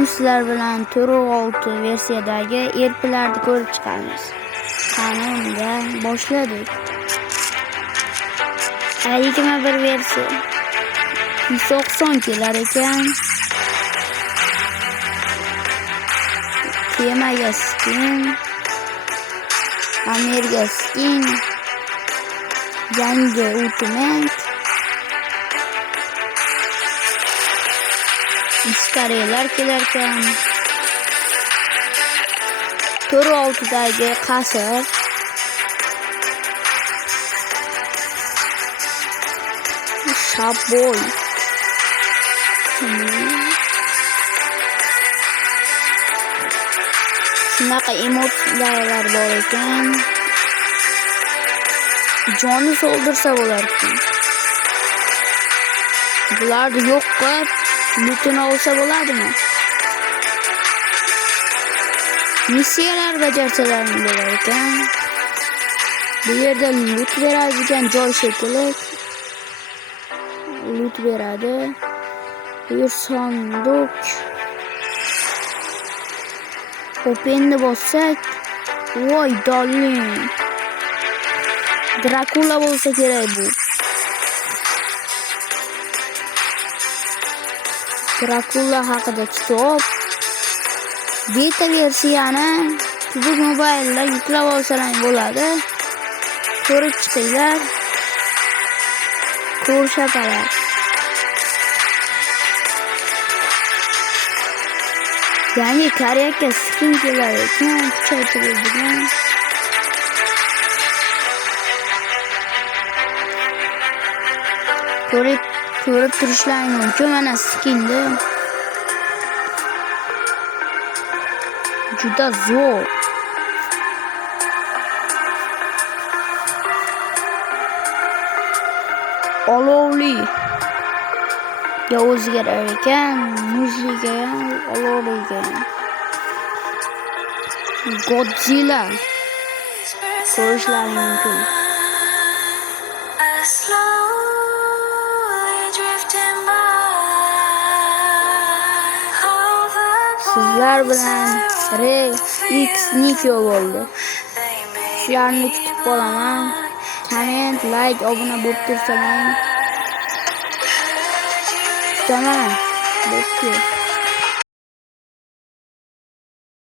Bugun sizlar bilan 4.6 versiyadagi erplarni ko'rib chiqamiz. Qani unda boshladik. 21 versiya 90 kelar ekan. Temaga skin, Amerga skin, yangi ultimate, istarelar kelarkan. 4.6dagi qasr, Shaboy, shunaqa emotsiyalar bor ekan. Joni soldirsa bo'lar ekan. Bularni yo'q qilib, lutini olsa bo'ladimi? Missiyalar bajarsalar bo'lar ekan. Bu yerda lut beradigan joy shekilli. Lut beradi. Bu yer sanduq. Openni bossak, voy dolling. Drakula bo'lsa kerak bu. Drakula haqida kitob. Beta versiyani Tubuk Mobile'da yuklab olsalaring bo'ladi. Ko'rib chiqinglar. Ko'rsatalar. Yangi karyakka skin kelar ekan, kuchaytirilgan. Ko'rib turishlaring mumkin, mana skinni. Juda zo'r. Olovli ga o'zgarar ekan, muzliga ham, olovliga ham. Godzilla ko'rishlaring mumkin. Sizlar bilan X Nikyo bo'ldi. Shularni kutib qolaman. Komment, like, obuna bo'lib tursangiz. Kutaman. Bo'pti.